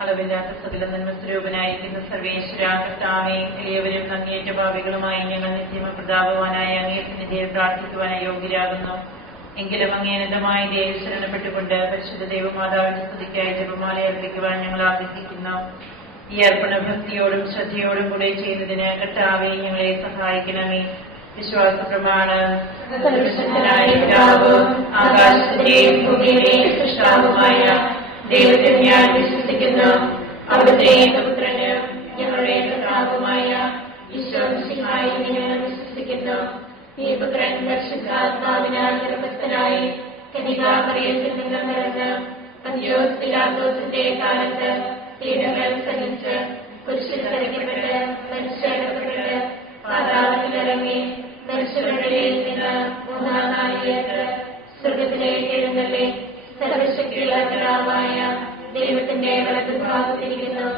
അളവില്ലാത്ത സകല നന്മസ്വരൂപനായിരിക്കുന്ന സർവേശ്വര കർത്താവേ, എളിയവരും അങ്ങേയറ്റ ഭാവികളുമായി ഞങ്ങൾ നിത്യമ പ്രതാപവാനായ അങ്ങേ സന്നിധിയിൽ പ്രാർത്ഥിക്കുവാനായി യോഗ്യരാകുന്നു. എങ്കിലും അങ്ങേനതമായ ദേവി ശരണപ്പെട്ടുകൊണ്ട് പരിശുദ്ധ ദൈവമാതാവിന്റെ സ്തുതിക്കായി ജപമാല അർപ്പിക്കുവാൻ ഞങ്ങൾ ആഗ്രഹിക്കുന്നു. ഈ അർപ്പണ ഭക്തിയോടും ശ്രദ്ധയോടും കൂടെ ചെയ്യുന്നതിന് കർത്താവേ ഞങ്ങളെ സഹായിക്കണമേ. വിശ്വാസ പ്രമാണം. ആകാശത്തിന്റെയും ഭൂമിയുടെയും സൃഷ്ടാവുമായ ദൈവത്തിൽ ഞാൻ വിശ്വസിക്കുന്നു. അവിടുത്തെ ഏകപുത്രന് ഞങ്ങളുടെ കർത്താവുമായ ഈശോമിശിഹായിൽ ഞങ്ങൾ വിശ്വസിക്കുന്നു. ഈ പുത്രൻ പരിശുദ്ധാത്മാവിനാൽ ഗർഭസ്ഥനായി കന്യകാമറിയത്തിൽ നിന്ന് പിറന്ന് പന്തിയോസ് പിലാത്തോസിന്റെ കാലത്ത് പീഡകൾ സഹിച്ച് കുരിശിൽ തറയ്ക്കപ്പെട്ട് മരിച്ചടക്കപ്പെട്ട് പാതാളത്തിലിറങ്ങി മരിച്ചവരുടെ നിന്ന് മൂന്നാം നാളിലേക്ക് സ്വർഗത്തിലേക്ക് എഴുന്നള്ളി സർവശക്തിയുള്ള പിതാവായ ദൈവത്തിന്റെ വലതുഭാഗത്തിരിക്കുന്നു.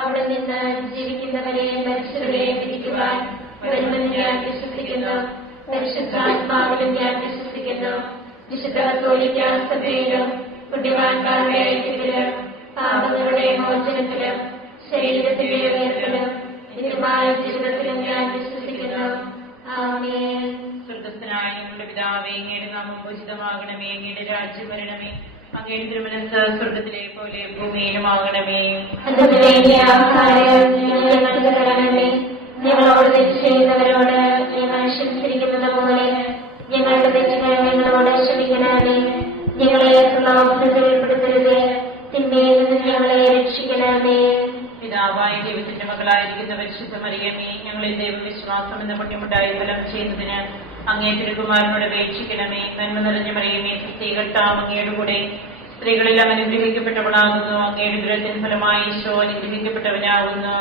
അവിടെ നിന്ന് ജീവിക്കുന്നവരെയും മരിച്ചവരെയും വിധിക്കുവാൻ വരുമെന്ന് ഞാൻ വിശ്വസിക്കുന്നു. പരിശുദ്ധാത്മാവിലും ഞാൻ വിശ്വസിക്കുന്നു. വിശുദ്ധ കത്തോലിക്ക സഭയിലും പുണ്യവാന്മാരുടെ ഐക്യത്തിലും പാപങ്ങളുടെ മോചനത്തിലും ശരീരത്തിലെ ഉയർത്തലും നിത്യമായ ജീവിതത്തിലും ഞാൻ വിശ്വസിക്കുന്നു. ആമേൻ. സ്വർഗ്ഗസ്ഥനായ ഞങ്ങളുടെ പിതാവേ, അങ്ങയുടെ നാമം പൂജിതമാകണമേ. അങ്ങയുടെ രാജ്യം വരണമേ. അങ്ങയുടെ തിരുമനസ്സ് സ്വർഗ്ഗത്തിലെ പോലെ ഭൂമിയിലുമാകണമേ. ഞങ്ങളോട് തെറ്റ് ചെയ്യുന്നവരോട് ഞങ്ങൾ ക്ഷമിച്ചിരിക്കുന്നത് പോലെ ഞങ്ങളുടെ തെറ്റുകൾ ഞങ്ങളോട് ക്ഷമിക്കണമേ. ഞങ്ങളെ പ്രലോഭനത്തിൽ ഉൾപ്പെടുത്തരുതേ, തിന്മയിൽ നിന്ന് ഞങ്ങളെ രക്ഷിക്കണമേ. പിതാവായ ദൈവത്തിന്റെ മകളായിരിക്കുന്ന പരിശുദ്ധ മറിയമേ, ഞങ്ങളിൽ ദൈവവിശ്വാസം എന്ന പുണ്യമുണ്ടായി ഫലം ചെയ്യുന്നതിന് അങ്ങേ തിരുകുമാരനോട് അപേക്ഷിക്കണമേ. നന്മ നിറഞ്ഞ മറിയമേ, കർത്താവ് അങ്ങയുടെ കൂടെ സ്ത്രീകളെല്ലാം അനുഗ്രഹിക്കപ്പെട്ടവളാകുന്നു. അങ്ങയുടെ ദുരത്തിന് ഫലമായി ഈശോ അനുഗ്രഹിക്കപ്പെട്ടവനാകുന്നു.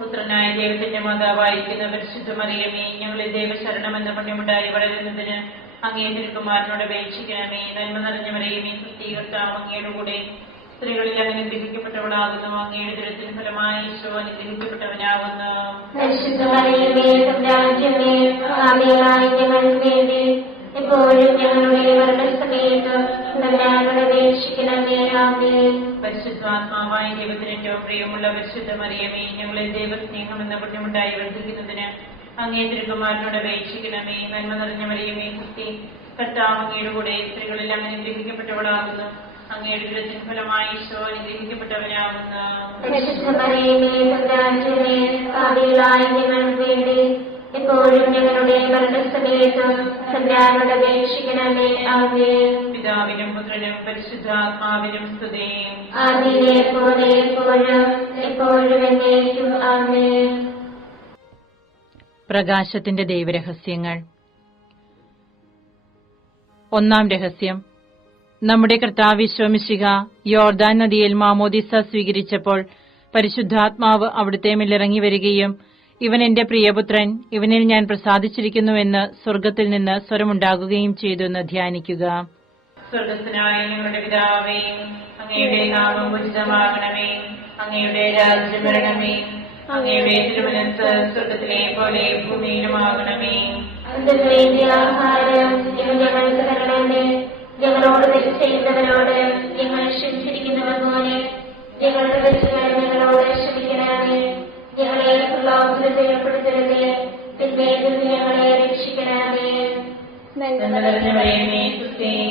പുത്രനായ ദൈവത്തിന്റെ മാതാവായിരിക്കുന്ന പരിശുദ്ധ മറിയമേ, ഞങ്ങളിൽ ദൈവശരണം എന്ന പുണ്യമുണ്ടായി വളരുന്നതിന് അങ്ങേ തിരുകുമാരനോട് അപേക്ഷിക്കണമേ. നന്മ നിറഞ്ഞ മറിയമേ, കർത്താവ് അങ്ങയുടെ കൂടെ സ്ത്രീകളിൽ അനുഗ്രഹിക്കപ്പെട്ടവളാകുന്നു. അങ്ങയുടെ ദുരത്തിന് ഫലമായി ഈശോ അനുഗ്രഹിക്കപ്പെട്ടവനാകുന്നു. പരിശുദ്ധാത്മാവായ ദൈവത്തിന് ഏറ്റവും പ്രിയമുള്ള പരിശുദ്ധ മറിയമേ, ഞങ്ങളിൽ ദൈവസ്നേഹം എന്ന പുണ്യമുണ്ടായി വർദ്ധിക്കുന്നതിന് അങ്ങേ തിരുകുമാരനോട് അപേക്ഷിക്കണമേ. നന്മ നിറഞ്ഞ മറിയമേ, കർത്താവ് അങ്ങയുടെ കൂടെ സ്ത്രീകളെല്ലാം അനുഗ്രഹിക്കപ്പെട്ടവളാകുന്നു. അങ്ങയുടെ ദുരത്തിന് ഫലമായി ഈശോ അനുഗ്രഹിക്കപ്പെട്ടവനാകുന്നു. എപ്പോഴും ഞങ്ങളുടെ മരണസമയത്തും തമ്പുരാനോട് അപേക്ഷിക്കണമേ. ആമേൻ. പിതാവിനും പുത്രനും പരിശുദ്ധാത്മാവിനും സ്തുതി. ആദിയിലെ പോലെ എപ്പോഴും എപ്പോഴും എന്നേക്കും. ആമേൻ. പ്രകാശത്തിന്റെ ദൈവരഹസ്യങ്ങൾ. ഒന്നാം രഹസ്യം. നമ്മുടെ കർത്താവ് ഈശോ മിശിഹ യോർദാൻ നദിയിൽ മാമോദിസ സ്വീകരിച്ചപ്പോൾ പരിശുദ്ധാത്മാവ് അവിടുത്തെ മേലിറങ്ങി വരികയും ഇവൻ എന്റെ പ്രിയപുത്രൻ, ഇവനിൽ ഞാൻ പ്രസാദിച്ചിരിക്കുന്നുവെന്ന് സ്വർഗ്ഗത്തിൽ നിന്ന് സ്വരമുണ്ടാകുകയും ചെയ്തു എന്ന് ധ്യാനിക്കുക. സ്വർഗ്ഗസ്ഥനായ ഞങ്ങളുടെ പിതാവേ, അങ്ങയുടെ നാമം പൂജിതമാകണമേ. അങ്ങയുടെ രാജ്യം വരണമേ. അങ്ങയുടെ തിരുമനസ്സ് സ്വർഗ്ഗത്തിലെ പോലെ ഭൂമിയിലുമാകണമേ. ആഹാരം ഞങ്ങൾക്ക് തരണമേ. ഞങ്ങളോട് തെറ്റ് ചെയ്യുന്നവരോട് ഞങ്ങൾ ക്ഷമിച്ചിരിക്കുന്നത് പോലെ ഞങ്ങളുടെ തെറ്റുകൾ ഞങ്ങളോട് ക്ഷമിക്കണമേ. ഞങ്ങളെ പ്രലോഭനത്തിൽ ഉൾപ്പെടുത്തരുതേ, തിന്മയിൽ നിന്ന് ഞങ്ങളെ രക്ഷിക്കണമേ.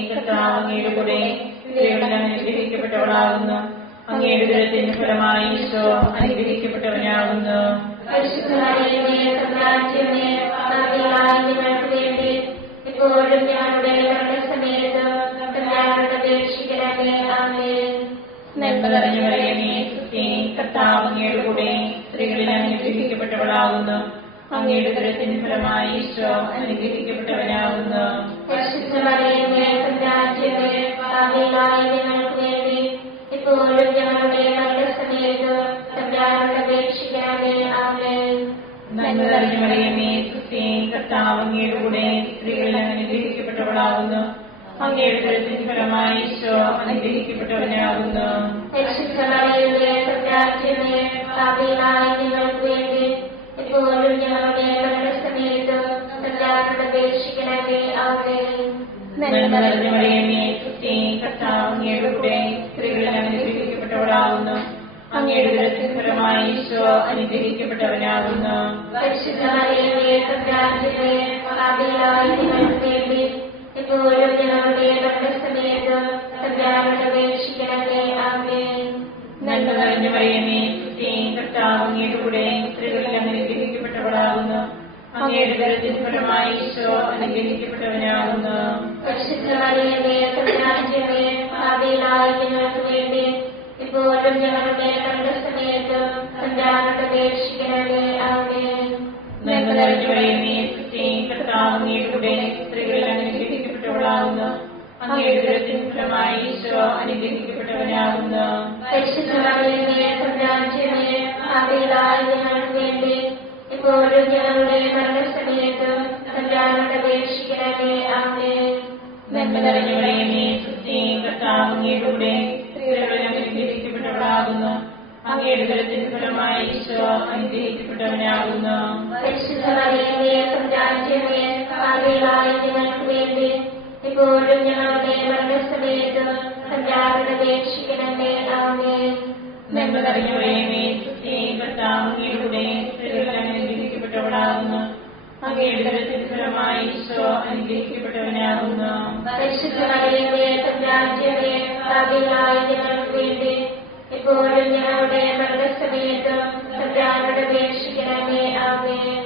കർത്താവ് അങ്ങയുടെ കൂടെ സ്ത്രീകളിൽ അനുഗ്രഹിക്കപ്പെട്ടവളാകുന്നു. അങ്ങയുടെ ദുരത്തിന് ഫലമായി ഈശോ അനുഗ്രഹിക്കപ്പെട്ടവനാകുന്നു. എപ്പോഴും ഞങ്ങളുടെ മരണസമയത്ത് തമ്പുരാനോട് അപേക്ഷിക്കണമേ. ആമേൻ. നന്മ നിറഞ്ഞ മറിയമേ, കർത്താവ് അങ്ങയുടെ കൂടെ സ്ത്രീകളിൽ അനുഗ്രഹിക്കപ്പെട്ടവളാകുന്നു. അങ്ങയുടെ ദുരത്തിന് ഫലമായി ഈശോ അനുഗ്രഹിക്കപ്പെട്ടവനാകുന്നു. എപ്പോഴും ഞങ്ങളുടെ മരണസമയത്ത് തമ്പുരാനോട് അപേക്ഷിക്കണമേ. ആമേൻ. നന്മ നിറഞ്ഞ മറിയമേ, കർത്താവ് അങ്ങയുടെ കൂടെ സ്ത്രീകളിൽ അനുഗ്രഹിക്കപ്പെട്ടവളാകുന്നു. അങ്ങയുടെ ദുരത്തിന് ഫലമായി ഈശോ അനുഗ്രഹിക്കപ്പെട്ടവനാകുന്നു. എപ്പോഴും ഞങ്ങളുടെ നന്മ നിറഞ്ഞ മറിയമേ, സുസ്ഥി, കർത്താവ് അങ്ങയുടെ കൂടെ സ്ത്രീകളിൽ അനുഗ്രഹിക്കപ്പെട്ടവളാകുന്നു. അങ്ങയുടെ ഉദരത്തിൻ ഫലമായി ഈശോ അനുഗ്രഹിക്കപ്പെട്ടവനാകുന്നു. പരിശുദ്ധ മറിയമേ, തമ്പുരാന്റമ്മേ, പാപികളായ ഞങ്ങൾക്ക് വേണ്ടി ഇപ്പോഴും ഞങ്ങളുടെ മരണസമയത്തും തമ്പുരാനോട് അപേക്ഷിക്കണമേ. ആമേൻ. നന്മ നിറഞ്ഞ മറിയമേ, സുസ്ഥി, കർത്താവ് അങ്ങയുടെ കൂടെ സ്ത്രീകളിൽ അനുഗ്രഹിക്കപ്പെട്ടവളാകുന്നു. അങ്ങയുടെ ഉദരത്തിൻ ഫലമായി ഈശോ അനുഗ്രഹിക്കപ്പെട്ടവനാകുന്നു. പരിശുദ്ധ മറിയമേ, തമ്പുരാന്റമ്മേ, പാപികളായ ഞങ്ങൾക്ക് വേണ്ടി ഇപ്പോഴും ഞങ്ങളുടെ മരണസമയത്തും തമ്പുരാനോട് അപേക്ഷിക്കണമേ. ആമേൻ. നന്മ നിറഞ്ഞ മറിയമേ, സുസ്ഥി, കർത്താവ് അങ്ങയുടെ കൂടെ സ്ത്രീകളിൽ അനുഗ്രഹിക്കപ്പെട്ടവളാകുന്നു. അങ്ങയുടെ ഉദരത്തിൻ ഫലമായി ഈശോ അനുഗ്രഹിക്കപ്പെട്ടവനാകുന്നു. പരിശുദ്ധ മറിയമേ, തമ്പുരാന്റമ്മേ, പാപികളായ ഞങ്ങൾക്ക് വേണ്ടി ഇപ്പോഴും ഞങ്ങളുടെ മരണസമയത്തും തമ്പുരാനോട് അപേക്ഷിക്കണമേ. ആമേൻ. നന്മ നിറഞ്ഞ മറിയമേ, സുസ്ഥി, കർത്താവ് അങ്ങയുടെ കൂടെ സ്ത്രീകളിൽ അനുഗ്രഹിക്കപ്പെട്ടവളാകുന്നു. അങ്ങയുടെ ഉദരത്തിൻ ഫലമായി ഈശോ അനുഗ്രഹിക്കപ്പെട്ടവനാകുന്നു. പരിശുദ്ധ മറിയമേ, തമ്പുരാന്റമ്മേ, പാപികളായ ഞങ്ങൾക്ക് വേണ്ടി ഇപ്പോഴും ഞങ്ങളുടെ മരണസമയത്തും തമ്പുരാനോട് അപേക്ഷിക്കണമേ. ആമേൻ. നന്മ നിറഞ്ഞ മറിയമേ, സുസ്ഥി, കർത്താവ് അങ്ങയുടെ കൂടെ സ്ത്രീകളിൽ അനുഗ്രഹിക്കപ്പെട്ടവളാകുന്നു. അങ്ങയുടെ ഉദരത്തിൻ ഫലമായി ഈശോ അനുഗ്രഹിക്കപ്പെട്ടവനാകുന്നു. പരിശുദ്ധ മറിയമേ, തമ്പുരാന്റമ്മേ, പാപികളായ ഞങ്ങൾക്ക് വേണ്ടി ഇപ്പോഴും ഞങ്ങളുടെ മരണസമയത്തും തമ്പുരാനോട് അപേക്ഷിക്കണമേ. ആമേൻ.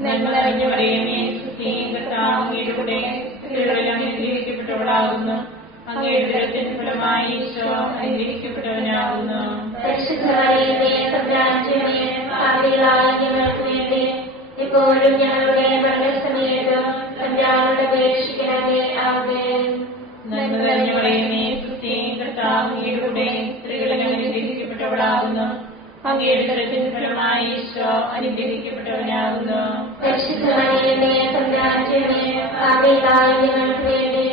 നന്മ നിറഞ്ഞ മറിയമേ, സുസ്ഥി, കർത്താവ് അങ്ങയുടെ കൂടെ സ്ത്രീകളിൽ അനുഗ്രഹിക്കപ്പെട്ടവളാകുന്നു. അങ്ങയുടെ ഉദരത്തിൻ ഫലമായി ഈശോ അനുഗ്രഹിക്കപ്പെട്ടവനാകുന്നു. പരിശുദ്ധ മറിയമേ, തമ്പുരാന്റമ്മേ, പാപികളായ ഞങ്ങൾക്ക് വേണ്ടി ഇപ്പോഴും ഞങ്ങളുടെ മരണസമയത്തും തമ്പുരാനോട് അപേക്ഷിക്കണമേ. ആമേൻ. നന്മ നിറഞ്ഞ മറിയമേ, സുസ്ഥി, കർത്താവ് അങ്ങയുടെ കൂടെ സ്ത്രീകളിൽ അനുഗ്രഹിക്കപ്പെട്ടവളാകുന്നു. അങ്ങയുടെ ഉദരത്തിൻ ഫലമായി ഈശോ അനുഗ്രഹിക്കപ്പെട്ടവനാകുന്നു. പരിശുദ്ധ മറിയമേ, തമ്പുരാന്റമ്മേ, പാപികളായ ഞങ്ങൾക്ക് വേണ്ടി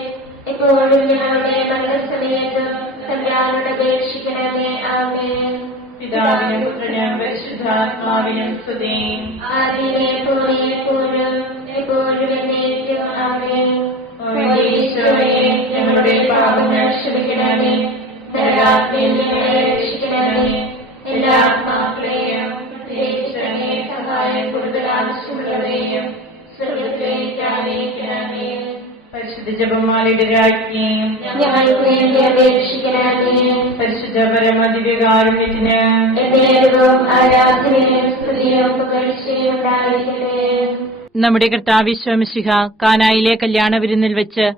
ഇപ്പോഴും ഞങ്ങളുടെ മരണസമയത്തും തമ്പുരാനോട് അപേക്ഷിക്കണമേ. ആമേൻ. പിതാവിനും പുത്രനും പരിശുദ്ധാത്മാവിനും സ്തുതി. ആദിയിലെ പോലെ എപ്പോഴും എപ്പോഴും എന്നേക്കും. ആമേൻ. ഓ ഈശോയെ, ഞങ്ങളുടെ പാപങ്ങൾ ക്ഷമിക്കണമേ. നരകാഗ്നിയിൽ ഞങ്ങളെ രക്ഷിക്കണമേ. എല്ലാ ആത്മാക്കളെയും പ്രത്യേകിച്ച് അങ്ങേ സഹായം കൂടുതൽ ആവശ്യമുള്ളവരെയും സ്വർഗ്ഗത്തിലേക്ക് ആനയിക്കണമേ. പരിശുദ്ധ ജപമാലയുടെ രാജ്ഞിയും ഞങ്ങൾക്ക് വേണ്ടി അപേക്ഷിക്കണമേ. പരിശുദ്ധ പരമദിവ്യകാരുണ്യത്തിന് എന്നേരവും ആരാധനയും സ്തുതിയും പുകഴ്ചയും ഉണ്ടായിരിക്കട്ടെ. നമ്മുടെ കർത്താവ് മിശിഹ കാനായിലെ കല്യാണ വിരുന്നിൽ വെച്ച്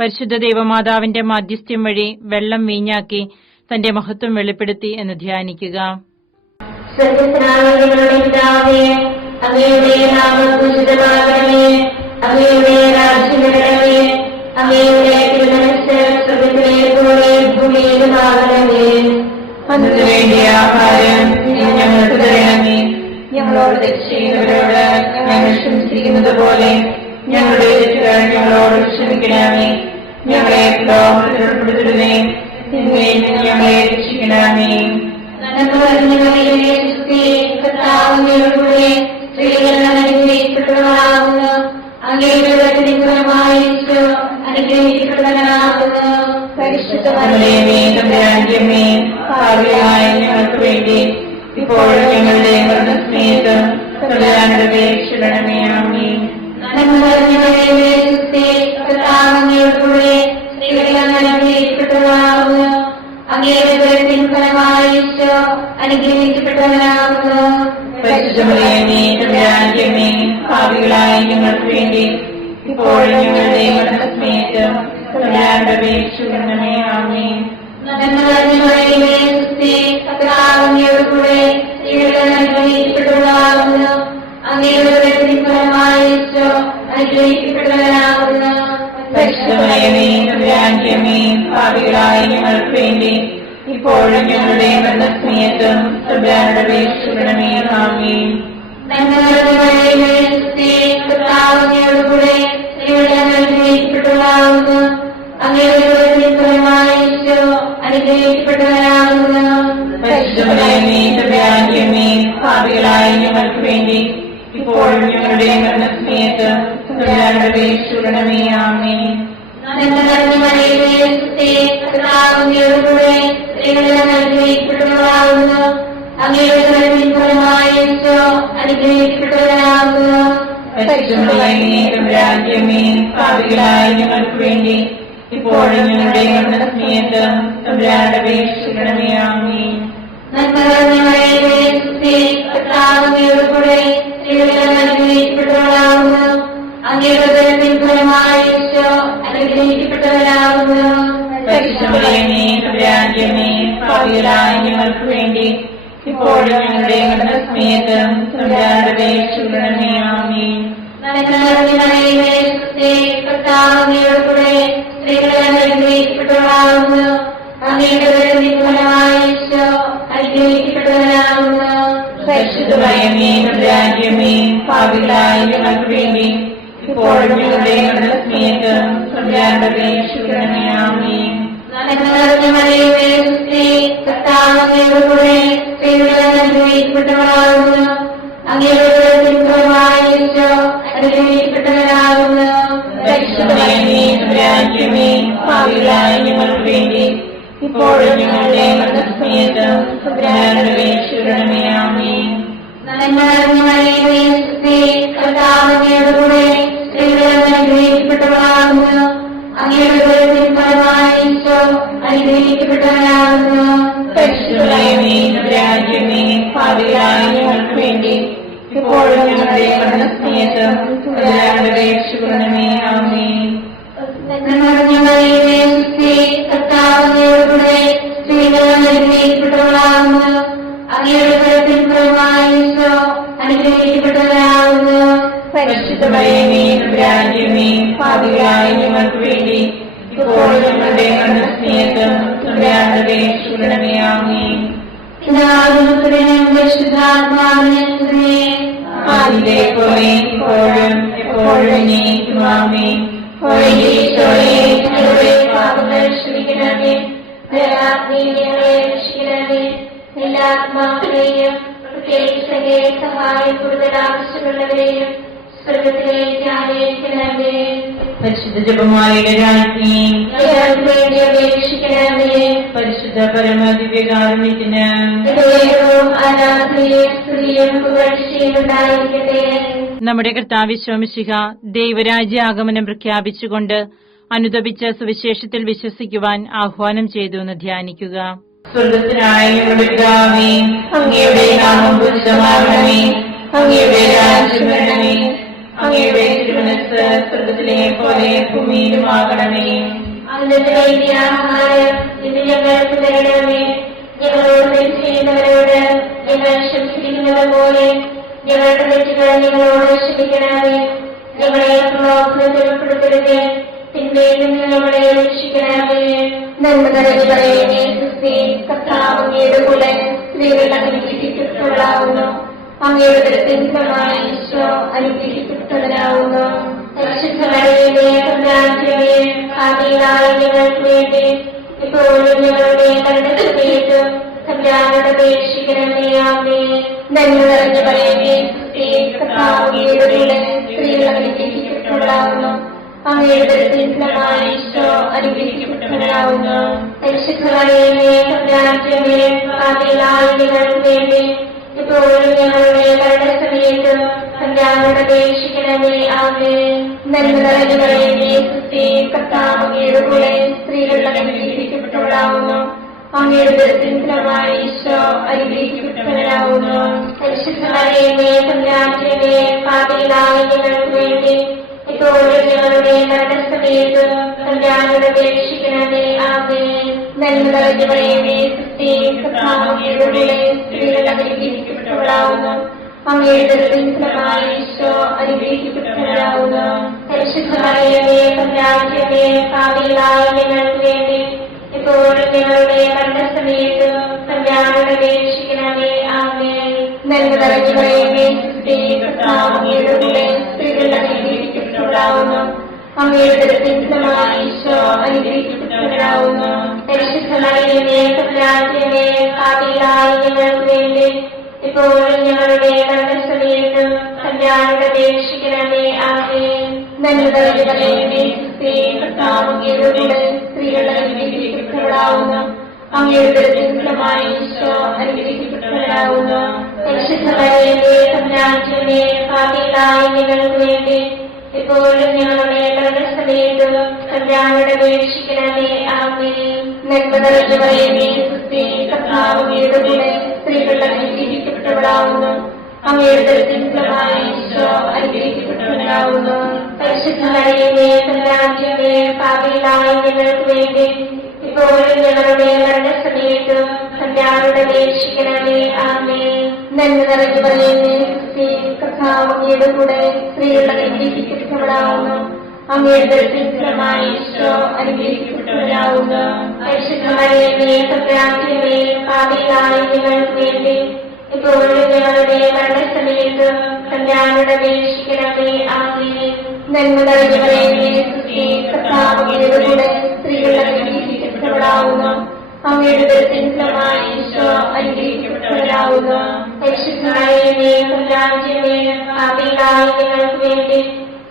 പരിശുദ്ധ ദൈവമാതാവിന്റെ മാധ്യസ്ഥ്യം വഴി വെള്ളം വീഞ്ഞാക്കി തന്റെ മഹത്വം വെളിപ്പെടുത്തി എന്ന് ധ്യാനിക്കുക. സ്വർഗ്ഗസ്ഥനായ ഞങ്ങളുടെ പിതാവേ, അങ്ങയുടെ നാമം പൂജിതമാകണമേ. അങ്ങയുടെ രാജ്യം വരണമേ. അങ്ങയുടെ തിരുമനസ്സ് സ്വർഗ്ഗത്തിലെ പോലെ ഭൂമിയിലുമാകണമേ. അതിനു വേണ്ടിയ ആഹാരം ഇന്ന് ഞങ്ങൾക്ക് തരണമേ. ഞങ്ങളോട് തെറ്റ് ചെയ്യുന്നവരോട് ഞങ്ങൾ ക്ഷമിച്ചിരിക്കുന്നത് പോലെ ഞങ്ങളുടെ തെറ്റുകൾ ഞങ്ങളോട് ക്ഷമിക്കണമേ. ഞങ്ങളെ പ്രലോഭനത്തിൽ ഉൾപ്പെടുത്തരുതേ. തിന്മയിൽ നിന്ന് ഞങ്ങളെ രക്ഷിക്കണമേ. നന്മ നിറഞ്ഞ മറിയമേ, സുസ്ഥി, കർത്താവ് അങ്ങയുടെ കൂടെ സ്ത്രീകൾ അനുഗ്രഹിക്കപ്പെട്ടവളാകുന്നു. അങ്ങയുടെ ഉദരത്തിൻ ഫലമായി ഈശോ അനുഗ്രഹിക്കപ്പെട്ടവനാകുന്നു. പരിശുദ്ധ മറിയമേ, തമ്പുരാന്റമ്മേ, പാപികളായ ഞങ്ങൾക്ക് വേണ്ടി ഇപ്പോഴും ഞങ്ങളുടെ മരണസമയത്ത് തമ്പുരാനോട് അപേക്ഷിക്കണമേ. ആമേൻ. നന്മ നിറഞ്ഞ മറിയമേ, സുസ്ഥി, കർത്താവ് അങ്ങയുടെ കൂടെ സ്ത്രീകൾ അനുഗ്രഹിക്കപ്പെട്ടവളാകുന്നു. അങ്ങയുടെ ഉദരത്തിൻ ഫലമായി ഈശോ അനുഗ്രഹിക്കപ്പെട്ടവനാകുന്നു. പരിശുദ്ധ മറിയമേ, തമ്പുരാന്റമ്മേ, പാപികളായ ഞങ്ങൾക്ക് വേണ്ടി ഇപ്പോഴും ഞങ്ങളുടെ മരണസമയത്ത് തമ്പുരാനോട് അപേക്ഷിക്കണമേ. ആമേൻ. നന്മ നിറഞ്ഞ മറിയമേ, സുസ്ഥി, കർത്താവ് അങ്ങയുടെ കൂടെ സ്ത്രീകൾ അനുഗ്രഹിക്കപ്പെട്ടവളാകുന്നു. അങ്ങയുടെ ഉദരത്തിൻ ഫലമായി ഈശോ അനുഗ്രഹിക്കപ്പെട്ടവനാകുന്നു. പരിശുദ്ധ മറിയമേ, തമ്പുരാന്റമ്മേ, പാപികളായ ഞങ്ങൾക്ക് വേണ്ടി ഇപ്പോഴും ഞങ്ങളുടെ മരണസമയത്ത് തമ്പുരാനോട് അപേക്ഷിക്കണമേ. ആമേൻ. നന്മ നിറഞ്ഞ മറിയമേ, സുസ്ഥി, കർത്താവ് അങ്ങയുടെ കൂടെ സ്ത്രീകൾ അനുഗ്രഹിക്കപ്പെട്ടവളാകുന്നു. അങ്ങയുടെ ഉദരത്തിൻ ഫലമായി ഈശോ അനുഗ്രഹിക്കപ്പെട്ടവനാകുന്നു. പരിശുദ്ധ മറിയമേ, തമ്പുരാന്റമ്മേ, പാപികളായ ഞങ്ങൾക്ക് വേണ്ടി ഇപ്പോഴും ഞങ്ങളുടെ മരണസമയത്ത് തമ്പുരാനോട് അപേക്ഷിക്കണമേ. ആമേൻ. നന്മ രാജ്യമേ പാപികളായ ഞങ്ങൾക്ക് വേണ്ടി ഇപ്പോഴും ഞങ്ങളുടെ മരണസമയത്തും തമ്പുരാനോട് അപേക്ഷിക്കണമേ. ആമേൻ. രാജ്യമേ പാപികളായ ഞങ്ങൾക്ക് വേണ്ടി ഇപ്പോഴും ഞങ്ങളുടെ മരണസമയത്തും തമ്പുരാനോട് അപേക്ഷിക്കണമേ. ആമേൻ. രാജ്യമേ പാപികളായ ഞങ്ങൾക്ക് വേണ്ടി ഇപ്പോഴും ഞങ്ങളുടെ മരണസമയത്തും തമ്പുരാനോട് അപേക്ഷിക്കണമേ. ആമേൻ. രാജ്യമേ പാപികളായ ഞങ്ങൾക്ക് വേണ്ടി ഇപ്പോഴും ഞങ്ങളുടെ മരണസമയത്തും തമ്പുരാനോട് അപേക്ഷിക്കണമേ. ആമേൻ. രാജ്യമേ പാപികളായ ഞങ്ങൾക്ക് വേണ്ടി ഇപ്പോഴും ഞങ്ങളുടെ മരണസമയത്തും തമ്പുരാനോട് അപേക്ഷിക്കണമേ. ആമേൻ. രാജ്യമേ പാപികളായ ഞങ്ങൾക്ക് വേണ്ടി ഇപ്പോഴും ഞങ്ങളുടെ മരണസമയത്തും തമ്പുരാനോട് അപേക്ഷിക്കണമേ. ആമേൻ. ആദിയിലെ പോലെ ഇപ്പോഴും എപ്പോഴും എന്നേക്കും. ആമേൻ. എല്ലാ ആത്മാക്കളെയും പ്രത്യേകിച്ച് സഹായം കൂടുതൽ ആവശ്യമുള്ളവരെയും സ്വർഗത്തിലേക്ക് ആനയിക്കണമേ. പരിശുദ്ധ ജപമാലയുടെ രാജ്ഞി വേണ്ടി അപേക്ഷിക്കണമേ. പരിശുദ്ധ പരമദിവ്യകാരുണ്യത്തിന് ആരാധനയും സ്ത്രീയും പുകഴ്ചയും ഉണ്ടായിരിക്കട്ടെ. നമ്മുടെ കർത്താവ് ശോമിശിഹ ദൈവരാജ്യ ആഗമനം പ്രഖ്യാപിച്ചുകൊണ്ട് അനുദപിച്ച സുവിശേഷത്തിൽ വിശ്വസിക്കുവാൻ ആഹ്വാനം ചെയ്തു എന്ന് ധ്യാനിക്കുക. സ്വർഗത്തിനായ ഞങ്ങളുടെ പിതാവേ, അങ്ങയുടെ നാമം പൂജിതമാകണമേ. അങ്ങയുടെ രാജ്യം വരണമേ. അങ്ങയുടെ തിരുമനസ്സ് സ്വർഗത്തിലെ പോലെ ഭൂമിയിലുമാകണമേ. അന്നത്തെ ആഹാരം ഇന്ന് ഞങ്ങൾക്ക് തരണമേ. ഞങ്ങളോട് തെറ്റ് ചെയ്യുന്നവരോട് ഞങ്ങൾ ക്ഷമിച്ചിരിക്കുന്നത് പോലെ ഞങ്ങളുടെ തെറ്റുകൾ ഞങ്ങളോട് ക്ഷമിക്കണമേ. ഞങ്ങളെ പ്രലോഭനത്തിൽ ഉൾപ്പെടുത്തരുത്, തിന്മയിൽ നിന്ന് ഞങ്ങളെ രക്ഷിക്കണമേ. നന്മ നിറഞ്ഞ മറിയമേ, ക്രിസ്തുവേ, കർത്താവ് അങ്ങയുടെ കൂടെ സ്ത്രീകൾ അനുഗ്രഹിക്കപ്പെട്ടവളാകുന്നു. അങ്ങയുടെ ഉദരത്തിൻ ഫലമായ ഈശോ അനുഗ്രഹിക്കപ്പെട്ടവനാകുന്നു. പരിശുദ്ധ മറിയമേ, തമ്പുരാന്റമ്മേ, പാപികളായ ഞങ്ങൾക്ക് വേണ്ടി ഇപ്പോഴും ഞങ്ങളുടെ മരണസമയത്തും തമ്പുരാനോട് അപേക്ഷിക്കണമേ. ആമേൻ. നന്മ നിറഞ്ഞ മറിയമേ, ക്രിസ്തുവേ, കർത്താവ് അങ്ങയുടെ കൂടെ സ്ത്രീകൾ അനുഗ്രഹിക്കപ്പെട്ടവളാകുന്നു. അങ്ങയുടെ ഉദരത്തിൻ ഫലമായ ഈശോ അനുഗ്രഹിക്കപ്പെട്ടവനാകുന്നു. പരിശുദ്ധ മറിയമേ, തമ്പുരാന്റമ്മേ, പാപികളായ ഞങ്ങൾക്ക് വേണ്ടി ഇപ്പോഴും ഞങ്ങളുടെ മരണസമയത്തും തമ്പുരാനോട് അപേക്ഷിക്കണമേ. ആമേൻ. നന്മ നിറഞ്ഞ മറിയമേ, ക്രിസ്തുവേ, കർത്താവ് അങ്ങയുടെ കൂടെ സ്ത്രീകൾ അനുഗ്രഹിക്കപ്പെട്ടവളാകുന്നു. അങ്ങയുടെ ഉദരത്തിൻ ഫലമായ ഈശോ അനുഗ്രഹിക്കപ്പെട്ടവനാകുന്നു. പരിശുദ്ധ മറിയമേ, തമ്പുരാന്റമ്മേ, പാപികളായ ഞങ്ങൾക്ക് വേണ്ടി ഇപ്പോഴും ഞങ്ങളുടെ മരണസമയത്തും തമ്പുരാനോട് അപേക്ഷിക്കണമേ. ആമേൻ. നന്മ നിറഞ്ഞ മറിയമേ, ക്രിസ്തുവേ, കർത്താവ് അങ്ങയുടെ കൂടെ സ്ത്രീകൾ അനുഗ്രഹിക്കപ്പെട്ടവളാകുന്നു. അങ്ങയുടെ ഉദരത്തിൻ ഫലമായ ഈശോ അനുഗ്രഹിക്കപ്പെട്ടവനാകുന്നു. പരിശുദ്ധ മറിയമേ, തമ്പുരാന്റമ്മേ, പാപികളായ ഞങ്ങൾക്ക് വേണ്ടി ഇപ്പോഴും ഞങ്ങളുടെ മരണസമയത്തും തമ്പുരാനോട് അപേക്ഷിക്കണമേ. ആമേൻ. നന്മ നിറഞ്ഞ മറിയമേ, ക്രിസ്തുവേ, കർത്താവ് അങ്ങയുടെ കൂടെ സ്ത്രീകൾ അനുഗ്രഹിക്കപ്പെട്ടവളാകുന്നു. അങ്ങയുടെ ഉദരത്തിൻ ഫലമായ ഈശോ അനുഗ്രഹിക്കപ്പെട്ടവനാകുന്നു. പരിശുദ്ധ മറിയമേ, തമ്പുരാന്റമ്മേ, പാപികളായ ഞങ്ങൾക്ക് വേണ്ടി ഇപ്പോഴും ഞങ്ങളുടെ മരണസമയത്തും തമ്പുരാനോട് അപേക്ഷിക്കണമേ. ആമേൻ. നന്മ നിറഞ്ഞ മറിയമേ, ക്രിസ്തുവേ, കർത്താവ് അങ്ങയുടെ കൂടെ സ്ത്രീകൾ അനുഗ്രഹിക്കപ്പെട്ടവളാകുന്നു. അങ്ങയുടെ ഉദരത്തിൻ ഫലമായ ഈശോ അനുഗ്രഹിക്കപ്പെട്ടവനാകുന്നു. പരിശുദ്ധ മറിയമേ തമ്പുരാന്റെ പാപികളായ ഞങ്ങൾക്ക് വേണ്ടി ഇപ്പോഴും ഞങ്ങളുടെ മരണസമയത്തും തമ്പുരാനോട് അപേക്ഷിക്കണമേ. ആമേൻ. നന്മ നിറഞ്ഞ മറിയമേ സുസ്തി, കർത്താവ് അങ്ങയുടെ കൂടെ സ്ത്രീകൾ അനുഗ്രഹിക്കപ്പെട്ടവളാവുന്നു. അങ്ങയുടെ ഉദരത്തിൻ ഫലമായ ഈശോ അനുഗ്രഹിക്കപ്പെട്ടവനാവുന്നു. പരിശുദ്ധ മറിയമേ തമ്പുരാന്റെ പാപികളായ ഞങ്ങൾക്ക് വേണ്ടി ഇപ്പോഴും ഞങ്ങളുടെ മരണസമയത്തും തമ്പുരാനോട് അപേക്ഷിക്കണമേ. ആമേൻ. നന്മ നിറഞ്ഞ മറിയമേ സുസ്തി, കർത്താവ് അങ്ങയുടെ കൂടെ സ്ത്രീകൾ അനുഗ്രഹിക്കപ്പെട്ടവളാവുന്നു. അങ്ങയുടെ ഉദരത്തിൻ ഫലമായ ഈശോ അനുഗ്രഹിക്കപ്പെട്ടവനാവുന്നു. പരിശുദ്ധ മറിയമേ തമ്പുരാന്റെ പാപികളായ ഞങ്ങൾക്ക് വേണ്ടി ഇപ്പോഴും ഞങ്ങളുടെ മരണസമയത്തും തമ്പുരാനോട് അപേക്ഷിക്കണമേ. ആമേൻ. നന്മ നിറഞ്ഞ മറിയമേ സുസ്തി, കർത്താവ് അങ്ങയുടെ കൂടെ സ്ത്രീകൾ അനുഗ്രഹിക്കപ്പെട്ടവളാവുന്നു. അങ്ങയുടെ ഉദരത്തിൻ ഫലമായ ഈശോ അനുഗ്രഹിക്കപ്പെട്ടവനാവുന്നു. പരിശുദ്ധ മറിയമേ തമ്പുരാന്റെ പാപികളായ ഞങ്ങൾക്ക് വേണ്ടി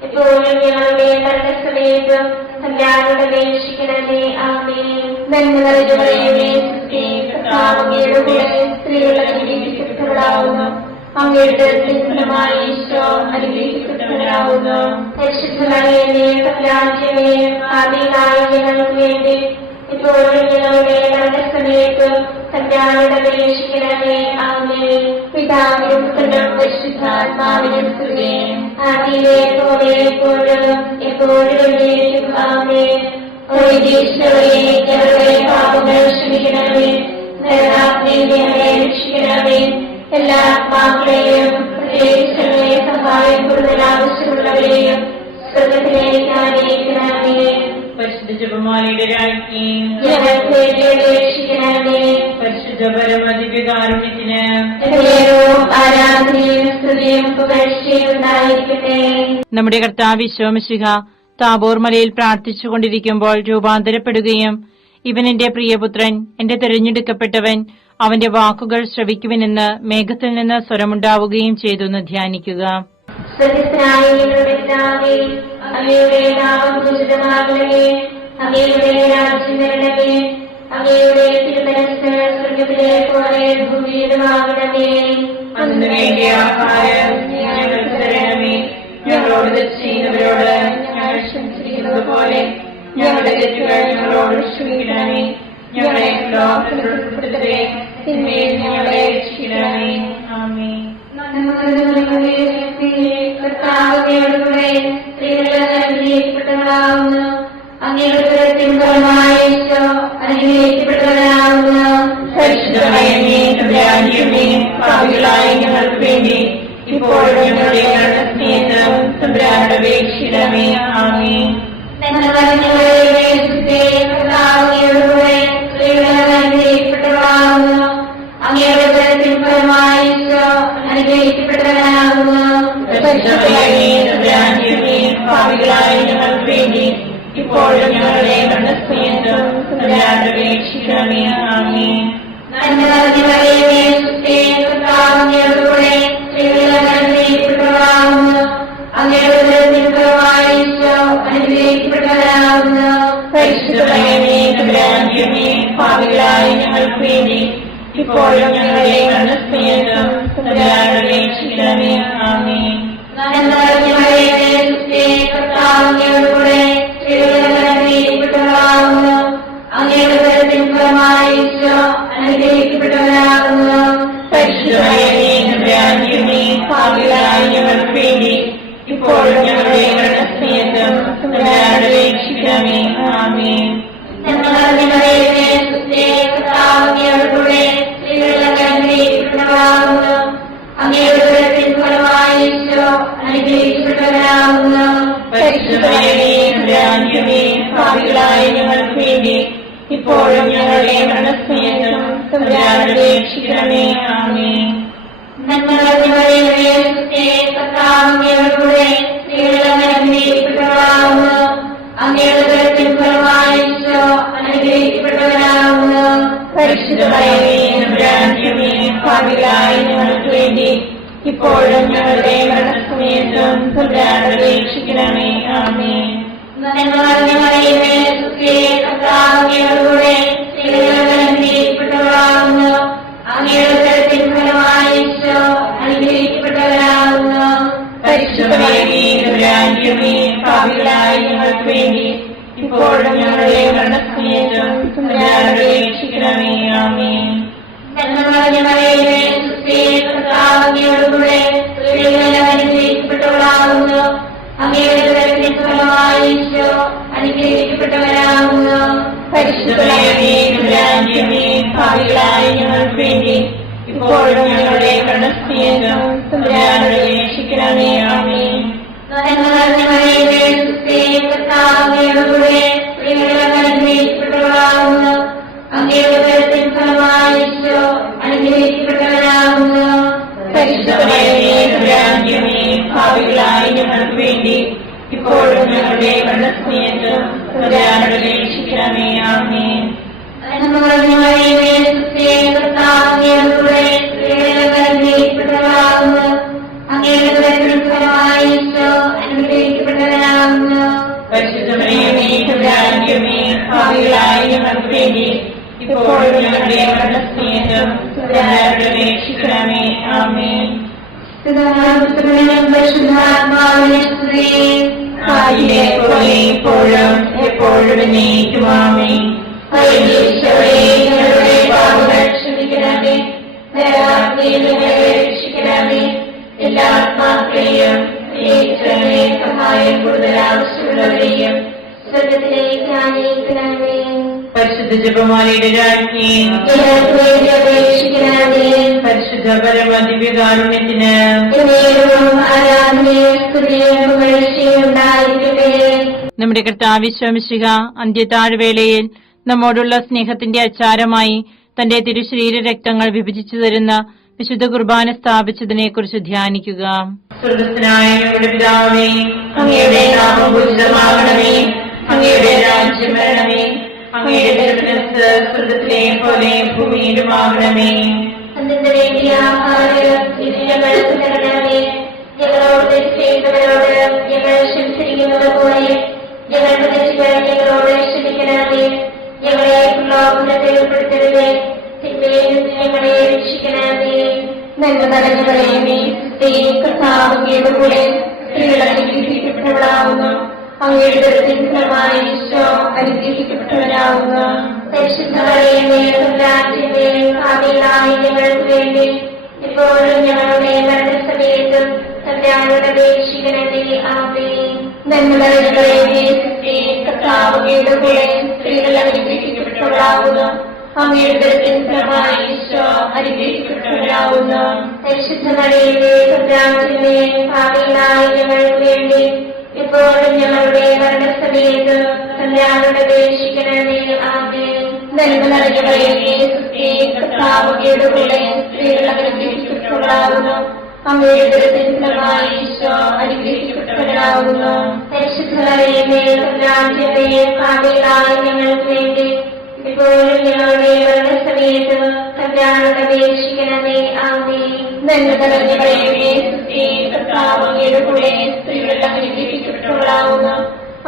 ഇപ്പോഴും ഞങ്ങളുടെ മരണസമയത്തും തമ്പുരാനോട് അപേക്ഷിക്കണമേ. ആമേൻ. നന്മ നിറഞ്ഞ മറിയമേ സുസ്തി, കർത്താവ് അങ്ങയുടെ കൂടെ സ്ത്രീകൾ അനുഗ്രഹിക്കപ്പെട്ടവളാവുന്നു. അങ്ങയുടെ ഉദരത്തിൻ ഫലമായ ഈശോ അനുഗ്രഹിക്കപ്പെട്ടവനാവുന്നു. പരിശുദ്ധ മറിയമേ തമ്പുരാന്റെ പാപികളായ ഞങ്ങൾക്ക് വേണ്ടി ഇപ്പോഴും ഞങ്ങളുടെ മരണസമയത്തും തമ്പുരാനോട് അപേക്ഷിക്കണമേ. ആമേൻ. പിതാവിനും പുത്രനും പരിശുദ്ധാത്മാവിനും സ്തുതി. ആദിയിലെ പോലെ എപ്പോഴും എപ്പോഴും എന്നേക്കും. ആമേൻ. ഓ ഈശോയേ, ഞങ്ങളുടെ പാപങ്ങൾ ക്ഷമിക്കണമേ. നരകാഗ്നിയിൽ ഞങ്ങളെ രക്ഷിക്കണമേ. എല്ലാ ആത്മാക്കളെയും പ്രത്യേകിച്ച് ഞങ്ങളെ സഹായം കൂടുതൽ ആവശ്യമുള്ളവരെയും സ്വർഗ്ഗത്തിലേക്ക് ആനയിക്കണമേ. പരിശുദ്ധ ജപമാലയുടെ രാജ്ഞി ഞങ്ങൾക്ക് വേണ്ടി അപേക്ഷിക്കണമേ. പരിശുദ്ധ പരമദിവ്യകാരുണ്യത്തിന് ആരാധനയും സ്തുതിയും പുകഴ്ചയും ഉണ്ടായിരിക്കട്ടെ. നമ്മുടെ കർത്താവ് ഈശോ മിശിഹ താബോർ മലയിൽ പ്രാർത്ഥിച്ചുകൊണ്ടിരിക്കുമ്പോൾ രൂപാന്തരപ്പെടുകയും ഇവൻ എന്റെ പ്രിയപുത്രൻ, എന്റെ തിരഞ്ഞെടുക്കപ്പെട്ടവൻ, അവന്റെ വാക്കുകൾ ശ്രവിക്കുവിനെന്ന് മേഘത്തിൽ നിന്ന് സ്വരമുണ്ടാവുകയും ചെയ്തു എന്ന് ധ്യാനിക്കുക. അങ്ങയുടെ നാമം പൂജിതമാകണമേ. അങ്ങയുടെ രാജ്യം വരണമേ. അങ്ങയുടെ തിരുമനസ്സ് സ്വർഗ്ഗത്തിലെ പോലെ ഭൂമിയിലുമാകണമേ. അന്ന് വേണ്ടിയ ആഹാരം ഞങ്ങൾക്ക് തരണമേ. ഞങ്ങളോട് തെറ്റ് ചെയ്യുന്നവരോട് ഞങ്ങൾ ക്ഷമിച്ചിരിക്കുന്നത് പോലെ ഞങ്ങളുടെ തെറ്റുകൾ ഞങ്ങളോട് ക്ഷമിക്കണമേ. ഞങ്ങളെ ലോകത്തിൽ ഉൾപ്പെടുത്തരുതേ, തിന്മയിൽ ഞങ്ങളെ രക്ഷിക്കണമേ. ആമേൻ. കർത്താവിനോടുകൂടെ സ്ത്രീകൾ അനുഗ്രഹിക്കപ്പെട്ടവളാവുന്നു. അങ്ങയുടെ ഉദരത്തിൻ ഫലമായ ഈശോ അനുഗ്രഹിക്കപ്പെട്ടവനാവുന്നു. പരിശുദ്ധ മറിയമേ തമ്പുരാന്റെയമ്മേ, പാപികളായ ഞങ്ങൾക്ക് വേണ്ടി ഇപ്പോഴും ഞങ്ങളുടെ മരണസമയത്തും തമ്പുരാനോട് അപേക്ഷിക്കണമേ. ആമേൻ. നന്മ നിറഞ്ഞ മറിയമേ സുസ്തി, കർത്താവിനോടുകൂടെ സ്ത്രീകൾ അനുഗ്രഹിക്കപ്പെട്ടവളാവുന്നു. അങ്ങയുടെ ഉദരത്തിൻ ഫലമായ ഈശോ അനുഗ്രഹിക്കപ്പെട്ടവനാവുന്നു. പരിശുദ്ധ മറിയമേ തമ്പുരാന്റെയമ്മേ, പാപികളായ ഞങ്ങൾക്ക് വേണ്ടി ഇപ്പോഴും ഞങ്ങളുടെ മരണസമയത്തും തമ്പുരാനോട് അപേക്ഷിക്കണമേ. ആമേൻ. നന്മ നിറഞ്ഞ മറിയമേ സുസ്തി, കർത്താവിനോടുകൂടെ സ്ത്രീകൾ അനുഗ്രഹിക്കപ്പെട്ടവളാവുന്നു. അങ്ങയുടെ ഉദരത്തിൻ ഫലമായ ഈശോ അനുഗ്രഹിക്കപ്പെട്ടവനാവുന്നു. പരിശുദ്ധ മറിയമേ തമ്പുരാന്റെയമ്മേ, പാപികളായ ഞങ്ങൾക്ക് വേണ്ടി ഇപ്പോഴും ഞങ്ങളുടെ മരണസമയത്തും തമ്പുരാനോട് അപേക്ഷിക്കണമേ. ആമേൻ. നന്മ നിറഞ്ഞ മറിയമേ സുസ്തി, കർത്താവിനോടുകൂടെ സ്ത്രീകൾ അനുഗ്രഹിക്കപ്പെട്ടവളാവുന്നു. അങ്ങയുടെ ഉദരത്തിൻ ഫലമായ ഈശോ അനുഗ്രഹിക്കപ്പെട്ടവനാവുന്നു. പരിശുദ്ധ മറിയമേ തമ്പുരാന്റെയമ്മേ, പാപികളായ ഞങ്ങൾക്ക് വേണ്ടി ഇപ്പോഴും ഞങ്ങളുടെ മരണസമയത്തും തമ്പുരാനോട് അപേക്ഷിക്കണമേ. ആമേൻ. നന്മ നിറഞ്ഞ മറിയമേ സുസ്തി, കർത്താവിനോടുകൂടെ സ്ത്രീകൾ അനുഗ്രഹിക്കപ്പെട്ടവളാവുന്നു. അങ്ങയുടെ ഉദരത്തിൻ ഫലമായ ഈശോ അനുഗ്രഹിക്കപ്പെട്ടവനാവുന്നു. പരിശുദ്ധ മറിയമേ തമ്പുരാന്റെയമ്മേ, പാപികളായ ഞങ്ങൾക്ക് വേണ്ടി ഇപ്പോഴും ഞങ്ങളുടെ മരണസമയത്തും തമ്പുരാനോട് അപേക്ഷിക്കണമേ. ആമേൻ. നന്മ നിറഞ്ഞ മറിയമേ സുസ്തി, കർത്താവിനോടുകൂടെ സ്ത്രീകൾ അനുഗ്രഹിക്കപ്പെട്ടവളാവുന്നു. അങ്ങയുടെ ഉദരത്തിൻ ഫലമായ ഈശോ അനുഗ്രഹിക്കപ്പെട്ടവനാവുന്നു. പരിശുദ്ധ മറിയമേ തമ്പുരാന്റെയമ്മേ, പാപികളായ ഞങ്ങൾക്ക് വേണ്ടി ഇപ്പോഴും ഞങ്ങളുടെ മരണസമയത്തും തമ്പുരാനോട് അപേക്ഷിക്കണമേ. ആമേൻ. നന്മ നിറഞ്ഞ മറിയമേ സുസ്തി, കർത്താവിനോടുകൂടെ സ്ത്രീകൾ അനുഗ്രഹിക്കപ്പെട്ടവളാവുന്നു. അങ്ങയുടെ ഉദരത്തിൻ ഫലമായ ഈശോ തമ്പുരാന്റെമേ പാപികളായ ഞങ്ങൾക്ക് വേണ്ടി ഇപ്പോഴും ഞങ്ങളുടെ മരണസമയത്തും തമ്പുരാനോട് അപേക്ഷിക്കണമേ. ആമേൻ. നന്മ നിറഞ്ഞ മറിയമേ, സുസ്ഥി, കർത്താവ് അങ്ങയോടുകൂടെ സ്ത്രീകളിൽ അനുഗ്രഹിക്കപ്പെട്ടവളാകുന്നു. അങ്ങയുടെ ഉദരത്തിൻ ഫലമായി ഈശോ അനുഗ്രഹിക്കപ്പെട്ടവനാകുന്നു. പരിശുദ്ധമേ തമ്പുരാന്റെമേ പാപികളായ ഞങ്ങൾക്ക് വേണ്ടി ഇപ്പോഴും ഞങ്ങളുടെ മരണസമയത്തും തമ്പുരാനോട് അപേക്ഷിക്കണമേ. ആമേൻ. നന്മ നിറഞ്ഞ മറിയമേ, സുസ്ഥി, കർത്താവ് അങ്ങയോടുകൂടെ സ്ത്രീകളിൽ അനുഗ്രഹിക്കപ്പെട്ടവളാകുന്നു. അങ്ങയുടെ ഉദരത്തിൻ ഫലമായി ഈശോ അനുഗ്രഹിക്കപ്പെട്ടവനാകുന്നു. പരിശുദ്ധമേ തമ്പുരാന്റെമേ പാപികളായ ഞങ്ങൾക്ക് വേണ്ടി ഇപ്പോഴും ഞങ്ങളുടെ മരണസമയത്തും തമ്പുരാനോട് അപേക്ഷിക്കണമേ. ആമേൻ. നന്മ നിറഞ്ഞ മറിയമേ, സുസ്ഥി, കർത്താവ് അങ്ങയോടുകൂടെ സ്ത്രീകളിൽ അനുഗ്രഹിക്കപ്പെട്ടവളാകുന്നു. അങ്ങയുടെ ഉദരത്തിൻ ഫലമായി ഈശോ അനുഗ്രഹിക്കപ്പെട്ടവനാകുന്നു. പരിശുദ്ധമേ തമ്പുരാന്റെമേ പാപികളായ ഞങ്ങൾക്ക് വേണ്ടി ഇപ്പോഴും ഞങ്ങളുടെ മരണസമയത്തും തമ്പുരാനോട് അപേക്ഷിക്കണമേ. ആമേൻ. ആദിയിലെ പോലെ ഇപ്പോഴും എപ്പോഴും എന്നേക്കും. ആമേൻ. ഞങ്ങളുടെ പാപങ്ങൾ ക്ഷമിക്കണമേ, രക്ഷിക്കണമേ. എല്ലാ ആത്മാക്കളെയും സഹായം കൂടുതൽ ആവശ്യമുള്ളവരെയും സ്വർഗത്തിലേക്ക് ആനയിക്കണമേ. പരിശുദ്ധ ജപമാലയുടെ രാജ്ഞിയും അപേക്ഷിക്കണമേ. പരിശുദ്ധ പരമദിവ്യകാരുണ്യത്തിന് ഉണ്ടായിരിക്കട്ടെ. നമ്മുടെ കർത്താവ് ഈശോമിശിഹ അന്ത്യത്താഴ്വേളയിൽ നമ്മോടുള്ള സ്നേഹത്തിന്റെ അച്ചാരമായി തന്റെ തിരുശരീര രക്തങ്ങൾ വിഭജിച്ചു തരുന്ന വിശുദ്ധ കുർബാന സ്ഥാപിച്ചതിനെക്കുറിച്ച് ധ്യാനിക്കുക. സ്വർഗ്ഗസ്ഥനായ ഞങ്ങളുടെ പിതാവേ, അങ്ങയുടെ നാമം പൂജിതമാകണമേ. അങ്ങയുടെ രാജ്യം വരണമേ. അങ്ങയുടെ തിരുമനസ്സ് സ്വർഗ്ഗത്തിലെ പോലെ ഭൂമിയിലുമാകണമേ. അന്നത്തെ വേണ്ടിയ ആഹാരം ഇന്ന് ഞങ്ങൾക്ക് തരണമേ. ഞങ്ങളോട് തെറ്റ് ചെയ്യുന്നവരോട് ഞങ്ങൾ ക്ഷമിച്ചിരിക്കുന്നത് പോലെ ഞങ്ങളുടെ തെറ്റുകൾ ഞങ്ങളോട് ക്ഷമിക്കണമേ. ഞങ്ങളെ പ്രലോഭനത്തിൽ ഉൾപ്പെടുത്തരുതേ, തിന്മയിൽ നിന്ന് ഞങ്ങളെ രക്ഷിക്കണമേ. നന്മ നിറഞ്ഞ മറിയമേ, കർത്താവ് അങ്ങയുടെ കൂടെ സ്ത്രീകൾ അനുഗ്രഹിക്കപ്പെട്ടവളാകുന്നു. അങ്ങയുടെ ഉദരത്തിൻ ഫലമായി ഈശോ അനുഗ്രഹിക്കപ്പെട്ടവനാകുന്നു. പരിശുദ്ധ മറിയമേ തമ്പുരാന്റെമേ പാപികളായ ഞങ്ങൾക്ക് വേണ്ടി ഇപ്പോഴും ഞങ്ങളുടെ മരണസമയത്തും തമ്പുരാനോട് അപേക്ഷിക്കണമേ. ആമേൻ. നന്മ നിറഞ്ഞ മറിയമേ, കർത്താവ് അങ്ങയുടെ കൂടെ സ്ത്രീകൾ അനുഗ്രഹിക്കപ്പെട്ടവളാകുന്നു. അങ്ങയുടെ ഉദരത്തിൻ ഫലമായി ഈശോ അനുഗ്രഹിക്കപ്പെട്ടവനാകുന്നു. പരിശുദ്ധ മറിയമേ തമ്പുരാന്റെമേ പാപികളായ ഞങ്ങൾക്ക് വേണ്ടി ഇപ്പോഴും ഞങ്ങളുടെ മരണസമയത്തും തമ്പുരാനോട് അപേക്ഷിക്കണമേ. ആമേൻ. നന്മ നിറഞ്ഞ മറിയമേ, കർത്താവ് അങ്ങയുടെ കൂടെ സ്ത്രീകൾ അനുഗ്രഹിക്കപ്പെട്ടവളാകുന്നു. അങ്ങയുടെ ഉദരത്തിൻ ഫലമായി ഈശോ അനുഗ്രഹിക്കപ്പെട്ടവനാകുന്നു. പരിശുദ്ധ മറിയമേ തമ്പുരാന്റെമേ പാപികളായ ഞങ്ങൾക്ക് വേണ്ടി ഇപ്പോഴും ഞങ്ങളുടെ മരണസമയത്തും തമ്പുരാനോട് അപേക്ഷിക്കണമേ. ആമേൻ. നന്മ നിറഞ്ഞ മറിയമേ, കർത്താവ് അങ്ങയുടെ കൂടെ സ്ത്രീകൾ അനുഗ്രഹിക്കപ്പെട്ടവളാകുന്നു.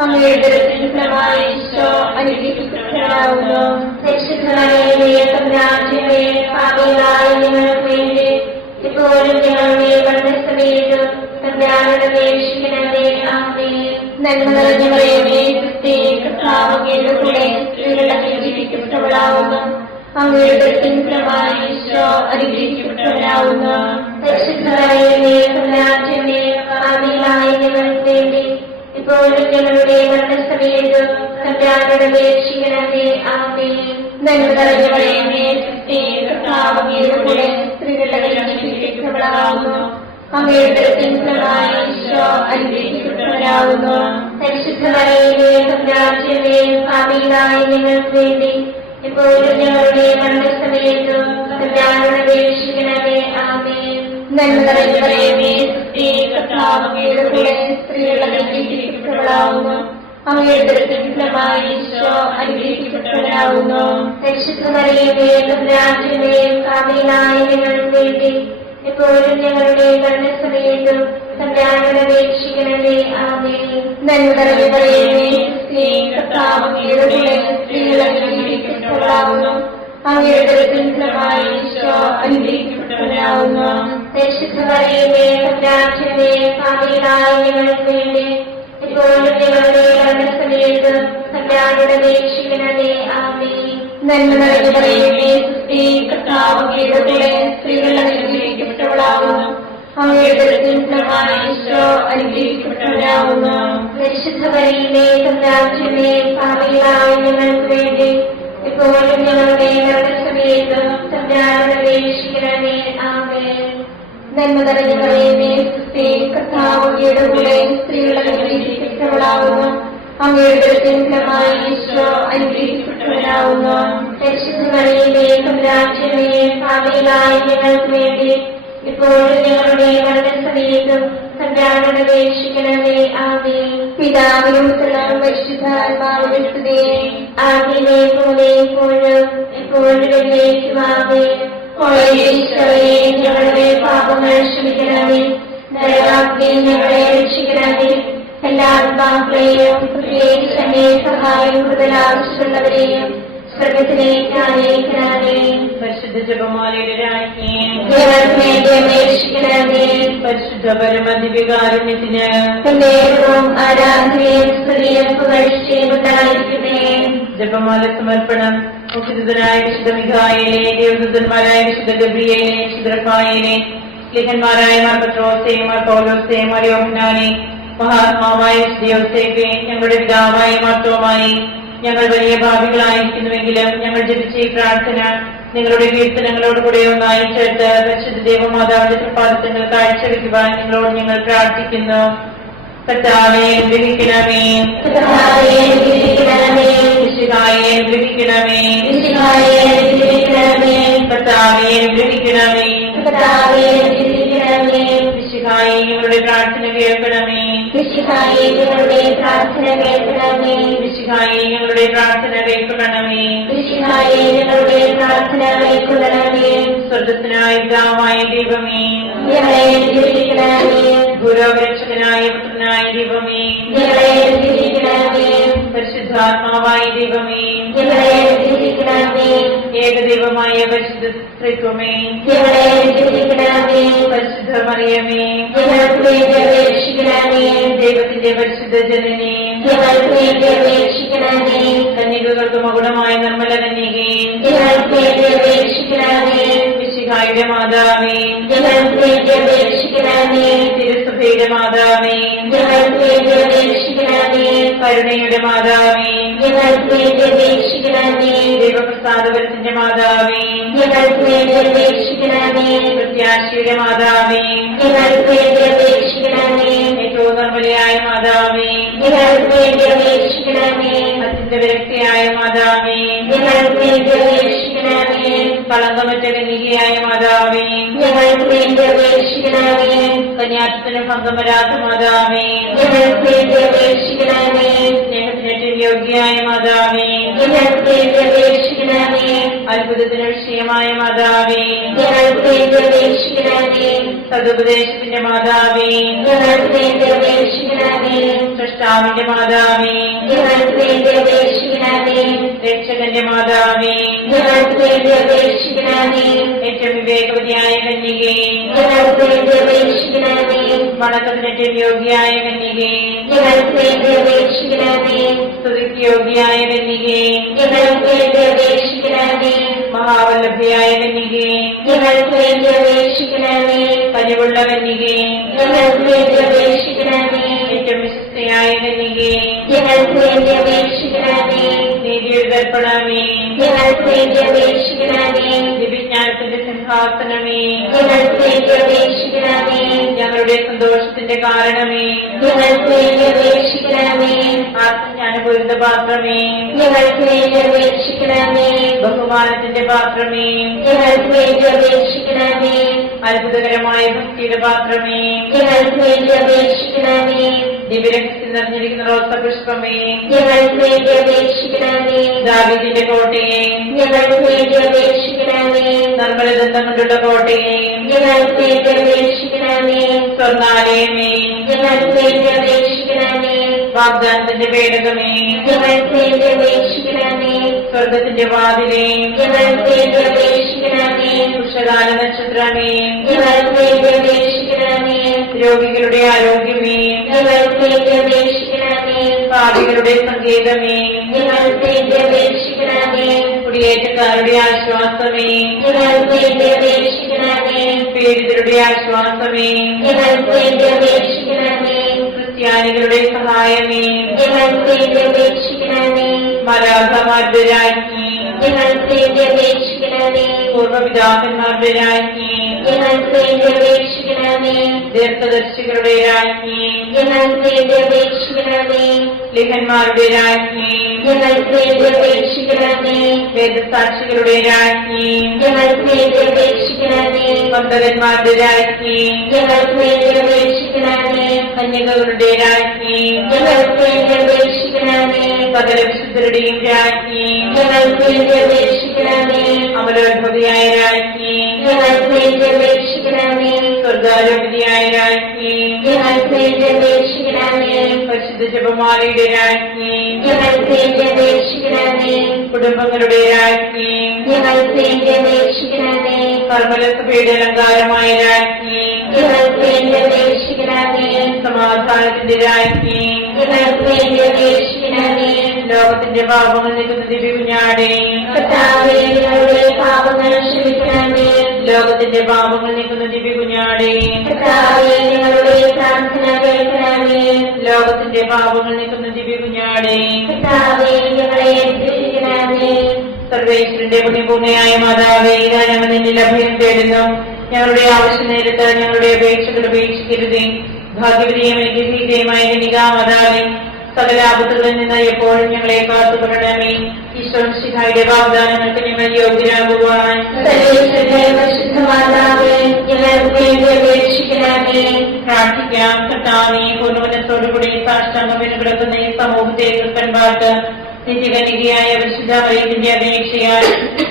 അങ്ങയുടെ ഉദരത്തിൻ ഫലമായി ഈശോ അനുഗ്രഹിക്കപ്പെട്ടവനാകുന്നു. പരിശുദ്ധ മറിയമേ തമ്പുരാന്റെമേ പാപികളായ ഞങ്ങൾക്ക് വേണ്ടി ഇപ്പോഴും ഞങ്ങളുടെ മരണസമയത്തും തമ്പുരാനോട് അപേക്ഷിക്കണമേ. ആമേൻ. നന്മ നിറഞ്ഞ മറിയമേ, കർത്താവ് അങ്ങയുടെ കൂടെ സ്ത്രീകൾ അനുഗ്രഹിക്കപ്പെട്ടവളാകുന്നു. അങ്ങയുടെ ഉദരത്തിൻ ഫലമായി ഈശോ അനുഗ്രഹിക്കപ്പെട്ടവനാകുന്നു. പരിശുദ്ധ മറിയമേ തമ്പുരാന്റെമേ പാപികളായ ഞങ്ങൾക്ക് വേണ്ടി ഇപ്പോഴും ഞങ്ങളുടെ മരണസമയത്തും തമ്പുരാനോട് അപേക്ഷിക്കണമേ. ആമേൻ. നന്മ നിറഞ്ഞ മറിയമേ, കർത്താവ് അങ്ങയുടെ കൂടെ സ്ത്രീകൾ അനുഗ്രഹിക്കപ്പെട്ടവളാകുന്നു. അങ്ങയുടെ ഉദരത്തിൻ ഫലമായി ഈശോ അനുഗ്രഹിക്കപ്പെട്ടവനാകുന്നു. പരിശുദ്ധ മറിയമേ തമ്പുരാന്റെമേ പാപികളായ ഞങ്ങൾക്ക് വേണ്ടി ഇപ്പോഴും ഞങ്ങളുടെ മരണസമയത്തും തമ്പുരാനോട് അപേക്ഷിക്കണമേ. ആമേൻ. നന്മ നിറഞ്ഞ മറിയമേ, കർത്താവ് അങ്ങയുടെ കൂടെ സ്ത്രീകൾ അനുഗ്രഹിക്കപ്പെട്ടവളാകുന്നു. അങ്ങയുടെ ഉദരത്തിൻ ഫലമായി ഈശോ അനുഗ്രഹിക്കപ്പെട്ടവനാകുന്നു. പരിശുദ്ധ മറിയമേ തമ്പുരാന്റെമേ പാപികളായ ഞങ്ങൾക്ക് വേണ്ടി ഇപ്പോഴും ഞങ്ങളുടെ മരണസമയത്തും തമ്പുരാനോട് അപേക്ഷിക്കണമേ. ആമേൻ. നന്മ നിറഞ്ഞ മറിയമേ, കർത്താവ് അങ്ങയുടെ കൂടെ സ്ത്രീകൾ അനുഗ്രഹിക്കപ്പെട്ടവളാകുന്നു. അങ്ങയുടെ ഉദരത്തിൻ ഫലമായി ഈശോ അനുഗ്രഹിക്കപ്പെട്ടവനാകുന്നു. പരിശുദ്ധ മറിയമേ തമ്പുരാന്റെമേ പാപികളായ ഞങ്ങൾക്ക് വേണ്ടി ഇപ്പോഴും ഞങ്ങളുടെ മരണസമയത്ത് തമ്പുരാനോട് അപേക്ഷിക്കണമേ. ആമേൻ. നന്മ നിറഞ്ഞ മറിയമേ, സുസ്തി, കർത്താവ് അങ്ങയുടെ കൂടെ സ്ത്രീകൾ അനുഗ്രഹിക്കപ്പെട്ടവളാകുന്നു. അങ്ങയുടെ ഫലമായ ഈശോ അനുഗ്രഹിക്കപ്പെട്ടവനാകുന്നു. പരിശുദ്ധ മറിയമേ, തമ്പുരാന്റെ പാപികളായ ഞങ്ങൾക്ക് വേണ്ടി ഇപ്പോഴും ഞങ്ങളുടെ മരണസമയത്ത് തമ്പുരാനോട് അപേക്ഷിക്കണമേ. ആമേൻ. നന്മ നിറഞ്ഞ മറിയമേ, സുസ്തി, കർത്താവ് അങ്ങയുടെ കൂടെ സ്ത്രീകൾ അനുഗ്രഹിക്കപ്പെട്ടവളാകുന്നു. അങ്ങയുടെ ഫലമായ ഈശോ അനുഗ്രഹിക്കപ്പെട്ടവനാകുന്നു. പരിശുദ്ധ മറിയമേ, തമ്പുരാന്റെ പാപികളായ ഞങ്ങൾക്ക് വേണ്ടി ഇപ്പോഴും ഞങ്ങളുടെ മരണസമയത്തും തമ്പുരാനോട് അപേക്ഷിക്കണമേ. ആമേൻ. പിതാവിനും പുത്രനും പരിശുദ്ധാത്മാവിനും സ്തുതി. ആദ്യമേ പോലെ എപ്പോഴും എപ്പോഴും എന്നേക്കും. ആമേൻ. ഈശോയെ, ഞങ്ങളുടെ പാപങ്ങൾ ക്ഷമിക്കണമേ. നരകാഗ്നിയിൽ ഞങ്ങളെ രക്ഷിക്കണമേ. എല്ലാ ആത്മാക്കളെയും പ്രത്യേകിച്ച് അങ്ങേ സഹായം കൂടുതൽ ആവശ്യമുള്ളവരെയും സ്വർഗത്തിലേക്ക് അയക്കണമേ. പരിശുദ്ധ ജപമാലയുടെ രാജ്ഞി, ഞങ്ങൾക്ക് വേണ്ടി അപേക്ഷിക്കണമേ. പരിശുദ്ധ പരമദിവ്യകാരുണ്യത്തിന് എന്നേക്കും ആരാധനയും സ്തുതിയും പുകഴ്ചയും ഉണ്ടായിരിക്കട്ടെ. ജപമാല സമർപ്പണം. മുഖ്യദൂതനായ വിശുദ്ധ മിഖായേലെ, ദേവദൂതന്മാരായ വിശുദ്ധ ഗബ്രിയേലെ, വിശുദ്ധ റഫായേലെ, ലേഖന്മാരായ മാർ പത്രോസേ, മാർ പൗലോസേ, മാർ യോഹന്നാനേ, മഹാത്മാവായ വിശുദ്ധ യോസേഫേ, ഞങ്ങളുടെ പിതാവായ മാർത്തോമായി, ഞങ്ങൾ വലിയ ഭാവികളായിരിക്കുന്നുവെങ്കിലും ഞങ്ങൾ ജപിച്ച ഈ പ്രാർത്ഥന നിങ്ങളുടെ കീർത്തനങ്ങളോടുകൂടെ ഒന്നായി ചേർത്ത് പരിശുദ്ധ ദേവമാതാവിന്റെ തൃപ്പാദങ്ങൾ കാഴ്ചവെക്കുവാൻ നിങ്ങളോട് ഞങ്ങൾ പ്രാർത്ഥിക്കുന്നു. കർത്താവേ, അനുഗ്രഹിക്കണമേ. കർത്താവേ, അനുഗ്രഹിക്കണമേ. മിശിഹായെ, അനുഗ്രഹിക്കണമേ. മിശിഹായെ, അനുഗ്രഹിക്കണമേ. കർത്താവേ, അനുഗ്രഹിക്കണമേ. കർത്താവേ, അനുഗ്രഹിക്കണമേ. മിശിഹായെ, ഞങ്ങളുടെ പ്രാർത്ഥന കേൾക്കണമേ. മിശിഹായെ, ഞങ്ങളുടെ പ്രാർത്ഥന കേൾക്കണമേ. മിശിഹായെ, ഞങ്ങളുടെ പ്രാർത്ഥന കേൾക്കണമേ. മിശിഹായെ, ഞങ്ങളുടെ പ്രാർത്ഥന കേൾക്കണമേ. സ്വർഗസ്വനായ പിതാവായ ദൈവമേ, ഞങ്ങളെ അനുഗ്രഹിക്കണമേ. ഗുരുരക്ഷകനായ പുത്രനായ ദൈവമേ, ഞങ്ങളെ അനുഗ്രഹിക്കണമേ. പരിശുദ്ധാത്മാവായ ദൈവമേ, ഞങ്ങളെ അനുഗ്രഹിക്കണമേ. ഏകദൈവമായ പരിശുദ്ധ സ്ത്രീത്വമേ, ഞങ്ങളെ അനുഗ്രഹിക്കണമേ. പരിശുദ്ധ മറിയമേ, ഞങ്ങൾക്ക് വേണ്ടി അപേക്ഷിക്കണമേ. ദൈവത്തിന്റെ പരിശുദ്ധ ജനനേ, ഞങ്ങൾക്ക് വേണ്ടി അപേക്ഷിക്കണമേ. കന്യകകൾക്ക് മകുടമായ നിർമ്മല കന്യകേ, ഞങ്ങൾക്ക് വേണ്ടി അപേക്ഷിക്കണമേ. മിശിഹായുടെ മാതാവേ, ഞങ്ങൾക്ക് വേണ്ടി അപേക്ഷിക്കണമേ. തിരുസഭയുടെ മാതാവേ, ഞങ്ങൾക്ക് വേണ്ടി അപേക്ഷിക്കണമേ. കരുണയുടെ മാതാവേ, ഞങ്ങൾക്ക് വേണ്ടി അപേക്ഷിക്കണമേ. ദൈവപ്രസാദപരത്തിന്റെ മാതാവേ, ഞങ്ങൾക്ക് വേണ്ടി അപേക്ഷിക്കണമേ. പ്രത്യാശയുടെ മാതാവേ, ഞങ്ങൾക്ക് വേണ്ടി അപേക്ഷിക്കണമേ. ഏറ്റവും നിർമ്മലയായ മാതാവേ, ഞങ്ങൾക്ക് വേണ്ടി അപേക്ഷിക്കണമേ. അത്യന്ത വിരക്തിയായ മാതാവേ, ഞങ്ങൾക്ക് വേണ്ടി അപേക്ഷിക്കണമേ. കളങ്കമറ്റ കന്യകയായ മാതാവേ, ഞങ്ങൾക്ക് വേണ്ടി അപേക്ഷിക്കണമേ. കന്യാത്വത്തിന് ഭംഗം വരാത്ത മാതാവേ, ഞങ്ങൾക്ക് വേണ്ടി അപേക്ഷിക്കണമേ. സ്നേഹത്തിന് ഏറ്റവും യോഗ്യയായ മാതാവേ, ഞങ്ങൾക്ക് വേണ്ടി അപേക്ഷിക്കണമേ. അത്ഭുതത്തിന് വിഷയമായ മാതാവേ, ഞങ്ങൾക്ക് വേണ്ടി അപേക്ഷിക്കണമേ. സതുപദേശത്തിന്റെ മാതാവേ, ഞങ്ങൾക്ക് വേണ്ടി അപേക്ഷിക്കണമേ. സൃഷ്ടാവിന്റെ മാതാവേ, ഞങ്ങൾക്ക് വേണ്ടി അപേക്ഷിക്കണമേ. രക്ഷകന്റെ മാതാവേ, ഞങ്ങൾക്ക് വേണ്ടി അപേക്ഷിക്കണമേ. ഏറ്റവും വിവേകവതിയായ കന്യകേ, ഞങ്ങൾക്ക് വേണ്ടി അപേക്ഷിക്കണമേ. വണക്കത്തിന് ഏറ്റവും യോഗ്യയായ കന്യകേ, ഞങ്ങൾക്ക് വേണ്ടി അപേക്ഷിക്കണമേ. സ്തുതിക്ക് യോഗ്യയായ കന്യകേ, ഞങ്ങൾക്ക് വേണ്ടി അപേക്ഷിക്കണമേ. മഹാവല്ലഭയായ കന്യകേ, ഞങ്ങൾക്ക് വേണ്ടി അപേക്ഷിക്കണമേ. കനിവുള്ള കന്യകേ, ഞങ്ങൾക്ക് വേണ്ടി അപേക്ഷിക്കണമേ. ഏറ്റവും വിശുദ്ധയായ കന്യകേ, ഞങ്ങൾക്ക് വേണ്ടി അപേക്ഷിക്കണമേ. നീതിയുടെ ദർപ്പണമേ, ഞങ്ങൾക്ക് വേണ്ടി അപേക്ഷിക്കണമേ. ദിവ്യജ്ഞാനത്തിന്റെ സിംഹാസനമേ, ഞങ്ങൾക്ക് വേണ്ടി അപേക്ഷിക്കണമേ. ഞങ്ങളുടെ സന്തോഷത്തിന്റെ കാരണമേ, ഞങ്ങൾക്ക് വേണ്ടി അപേക്ഷിക്കണമേ. ആത്മജ്ഞാനപൂരിത പാത്രമേ, ഞങ്ങൾക്ക് വേണ്ടി അപേക്ഷിക്കണമേ. ബഹുമാനത്തിന്റെ പാത്രമേ, ഞങ്ങൾക്ക് വേണ്ടി അപേക്ഷിക്കണമേ. അത്ഭുതകരമായ ഭക്തിയുടെ പാത്രമേ, ഞങ്ങൾക്ക് വേണ്ടി അപേക്ഷിക്കണമേ. ദിവ്യരക്തത്തിൽ നിറഞ്ഞിരിക്കുന്ന റോസപുഷ്പമേ, ഞങ്ങൾക്ക് വേണ്ടി അപേക്ഷിക്കണമേ. ദാവീദിന്റെ കോട്ടയെ, ഞങ്ങൾക്ക് വേണ്ടി അപേക്ഷിക്കണമേ. നിർമ്മലദന്തം കൊണ്ടുള്ള കോട്ടയെ, ഞങ്ങൾക്ക് വേണ്ടി അപേക്ഷിക്കണമേ. സ്വർണാലയമേ, ഞങ്ങൾക്ക് വേണ്ടി അപേക്ഷിക്കണമേ. വാഗ്ദാനത്തിന്റെ പേടകമേ, ഞങ്ങൾക്ക് വേണ്ടി അപേക്ഷിക്കണമേ. സ്വർഗത്തിന്റെ വാതിലേ, ഞങ്ങൾക്ക് വേണ്ടി അപേക്ഷിക്കണമേ. ഉഷകാല നക്ഷത്രമേ, ഞങ്ങൾക്ക് വേണ്ടി അപേക്ഷിക്കണമേ. രോഗികളുടെ ആരോഗ്യമേ, ഞങ്ങൾക്ക് വേണ്ടി അപേക്ഷിക്കണമേ. പാപികളുടെ സങ്കേതമേ, ഞങ്ങൾക്ക് വേണ്ടി അപേക്ഷിക്കണമേ. കുടിയേറ്റക്കാരുടെ ആശ്വാസമേ, ഞങ്ങൾക്ക് വേണ്ടി അപേക്ഷിക്കണമേ. പീഡിതരുടെ ആശ്വാസമേ, ഞങ്ങൾക്ക് വേണ്ടി അപേക്ഷിക്കണമേ. ക്രിസ്ത്യാനികളുടെ സഹായമേ, ഞങ്ങൾക്ക് വേണ്ടി അപേക്ഷിക്കണമേ. മാലാഖമാരുടെ രാജ്ഞി, ഞങ്ങൾക്ക് വേണ്ടി അപേക്ഷിക്കണമേ. പൂർവ്വപിതാക്കന്മാരുടെ രാജ്ഞി, ഞങ്ങൾക്ക് വേണ്ടി അപേക്ഷിക്കണമേ. ദീർഘദർശികളുടെ രാജ്ഞി, ഞങ്ങൾക്ക് വേണ്ടി അപേക്ഷിക്കണമേ. ലിഹന്മാരുടെ രാജ്ഞി, ഞങ്ങൾക്ക് വേണ്ടി അപേക്ഷിക്കണമേ. വേദസാക്ഷികളുടെ രാജ്ഞി, ഞങ്ങൾക്ക് വേണ്ടി അപേക്ഷിക്കണമേ. പന്തകന്മാരുടെ രാജ്ഞി, ഞങ്ങൾക്ക് വേണ്ടി അപേക്ഷിക്കണമേ. കന്യകകളുടെ രാജ്ഞി, ഞങ്ങൾക്ക് വേണ്ടി അപേക്ഷിക്കണമേ. സകല വിശുദ്ധരുടെയും രാജ്ഞി, ഞങ്ങൾക്ക് വേണ്ടി അപേക്ഷിക്കണമേ. അമലോത്ഭവിയായ രാജ്ഞി, ഞങ്ങൾക്ക് വേണ്ടി അപേക്ഷിക്കണമേ. സ്വർഗാരോപതിയായ രാജ്ഞി, ഞങ്ങൾക്ക് വേണ്ടി അപേക്ഷിക്കണമേ. പരിശുദ്ധ ജപമാലയുടെ രാജ്ഞി, ഞങ്ങൾക്ക് വേണ്ടി അപേക്ഷിക്കണമേ. കുടുംബങ്ങളുടെ രാജ്ഞി, ഞങ്ങൾക്ക് വേണ്ടി അപേക്ഷിക്കണമേ. കർമ്മലസഭയുടെ അലങ്കാരമായ രാജ്ഞി, ഞങ്ങൾക്ക് വേണ്ടി അപേക്ഷിക്കണമേ. സമാധാനത്തിന്റെ രാജ്ഞി, ഞങ്ങൾക്ക് വേണ്ടി അപേക്ഷിക്കണമേ. ലോകത്തിന്റെ പാപങ്ങൾ നീക്കുന്ന ദിവ്യകുഞ്ഞാടേ, കർത്താവേ, ഞങ്ങളുടെ പാപങ്ങൾ ക്ഷമിക്കണമേ. ലോകത്തിന്റെ പാപങ്ങൾ നീക്കുന്ന ദിവ്യകുഞ്ഞാടേ, കർത്താവേ, ഞങ്ങളുടെ പ്രാർത്ഥന കേൾക്കണമേ. ലോകത്തിന്റെ പാപങ്ങൾ നീക്കുന്ന ദിവ്യകുഞ്ഞാടേ, കർത്താവേ, ഞങ്ങളെ രക്ഷിക്കണമേ. സർവേശ്വരന്റെ പുണ്യഭൂമിയായ മാതാവേ, ഇതാ ഞങ്ങൾ നിന്നിൽ അഭയം തേടുന്നു. ഞങ്ങളുടെ ആവശ്യ നേരത്ത് ഞങ്ങളുടെ അപേക്ഷകൾ ഉപേക്ഷിക്കരുതേ. ഭാഗ്യവതിയും അനുഗ്രഹീതയുമായ മാതാവേ, സകല ആപത്തുകളിൽ നിന്ന് എപ്പോഴും ഞങ്ങളെ കാത്തുകൊള്ളണമേ. ഈശ്വരന്റെ വാഗ്ദാനങ്ങൾക്ക് ഞങ്ങൾ യോഗ്യരാകുവാൻ സർവേശ്വരന്റെ പരിശുദ്ധ മാതാവേ, ഞങ്ങൾക്ക് വേണ്ടി അപേക്ഷിക്കണമേ. പ്രാർത്ഥിക്കാം. കർത്താവേ, പൂർണ്ണമനത്തോടുകൂടി സാഷ്ടാംഗം കിടക്കുന്ന ഈ സമൂഹത്തെ കൃപ്പൻപാട്ട് നിത്യകന്യകയായ പരിശുദ്ധ മറിയത്തിന്റെ അപേക്ഷയാൽ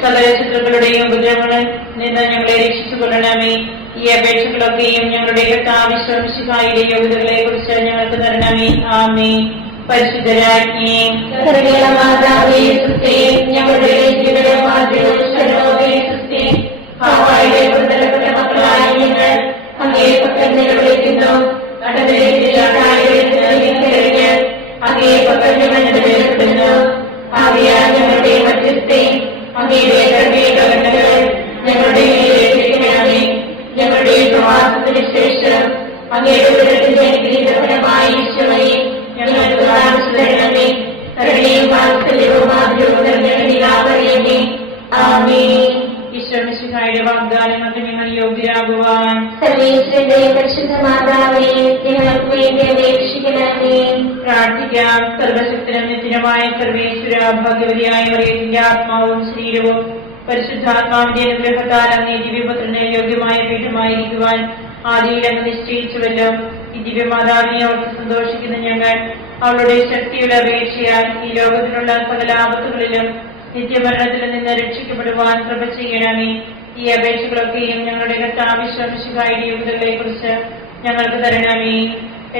സകല ശത്രുക്കളുടെയും ഉപദ്രവങ്ങളിൽ നിന്ന് ഞങ്ങളെ രക്ഷിച്ചുകൊള്ളണമേ. ഈ അപേക്ഷകളൊക്കെയും ഞങ്ങളുടെ കർത്താവിശ്വസിഹായുടെ യോഗ്യതകളെ കുറിച്ച് ഞങ്ങൾക്ക് തരണമേ. ആമേൻ. പരിശുദ്ധരാജ്ഞി, സർവ്വ മാതാവേ, സ്തുതി. ഞങ്ങളുടെ സ്തുതി. ഹവ്വായുടെ പുത്രപ്പെട്ട മക്കളായ ഞങ്ങൾ അങ്ങേ പക്കൽ നിലവിളിക്കുന്നു. അങ്ങേ പക്കൽ ഞങ്ങൾ നിലവിളിക്കുന്നു. ആകയാൽ ഞങ്ങളുടെ മധ്യസ്ഥേ, അങ്ങയുടെ കരുണകൾ ഞങ്ങളുടെ രക്ഷിക്കണമേ. ഞങ്ങളുടെ പ്രവാസത്തിന് ശേഷം അങ്ങയുടെ ഉദരത്തിന്റെ അനുഗ്രഹീതമായ ഈശോയെ ഞങ്ങൾക്ക് കാണിച്ചു തരണമേ. കരുണയും വാത്സല്യവും ആഗ്രഹവും നിറഞ്ഞ ആമേൻ. ഈശ്വരന്റെ വാഗ്ദാനങ്ങൾക്ക് ഞങ്ങൾ യോഗ്യരാകുവാൻ സർവേശ്വരന്റെ പരിശുദ്ധ മാതാവേ, ഞങ്ങൾക്ക് വേണ്ടി അപേക്ഷിക്കണമേ. പ്രാർത്ഥിക്കാം. സർവശക്തനും നിത്യനുമായ സർവേശ്വര, ഭാഗ്യവതിയായ മറിയത്തിന്റെ ആത്മാവും ശരീരവും പരിശുദ്ധാത്മാവിന്റെ അനുഗ്രഹത്താൽ അങ്ങേ ദിവ്യപുത്രന് യോഗ്യമായ പീഠമായിരിക്കുവാൻ ആദിയിൽ അങ്ങ് നിശ്ചയിച്ചുവല്ലോ. ഈ ദിവ്യമാതാവിനെ ഓർത്ത് സന്തോഷിക്കുന്ന ഞങ്ങൾ അവളുടെ ശക്തിയുടെ അപേക്ഷയാൽ ഈ ലോകത്തിലുള്ള സകല ആപത്തുകളിലും നിത്യമരണത്തിൽ നിന്ന് രക്ഷിക്കപ്പെടുവാൻ കൃപ ചെയ്യണമേ. ഈ അപേക്ഷകളൊക്കെയും ഞങ്ങളുടെ കർത്താവിശ്വസിഹായുടെ യോഗ്യതകളെ കുറിച്ച് ഞങ്ങൾക്ക് തരണമേ.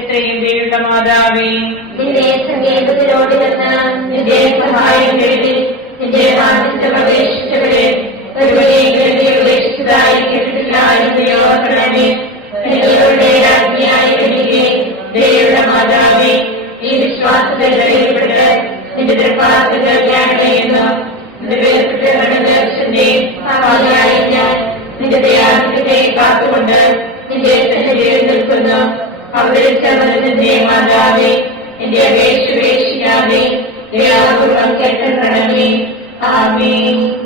എത്രയും ദയുള്ള മാതാവേ, നിന്റെ സങ്കേതത്തിലോട് നിന്ന് നിന്റെ സഹായം തേടി നിന്റെ മാധ്യസ്ഥം അപേക്ഷിച്ചവരെ ഒരുവരെയും ഉപേക്ഷിച്ചതായി കേട്ടിട്ടില്ല എന്ന് ഓർക്കണമേ. നിങ്ങളുടെ രാജ്ഞിയായ എനിക്ക് ദയുള്ള മാതാവേ, ഈ വിശ്വാസത്തിൽ ധൈര്യപ്പെട്ട് നിന്റെ തൃപ്പാദത്തിൽ ധ്യാനമേയുന്നു. നിന്റെ വേർപെട്ട സഹായിയായി ഞാൻ നിന്റെ ദയാനത്തെ കാത്തുകൊണ്ട് നിന്റെ സന്നിധിയിൽ നിൽക്കുന്നു. അവതരിച്ച മനസ്സിന്റെ മാതാവേ, എന്റെ അപേക്ഷ ഉപേക്ഷിക്കാതെ ദയാപൂർവം കേട്ടണമേ. ആമേൻ.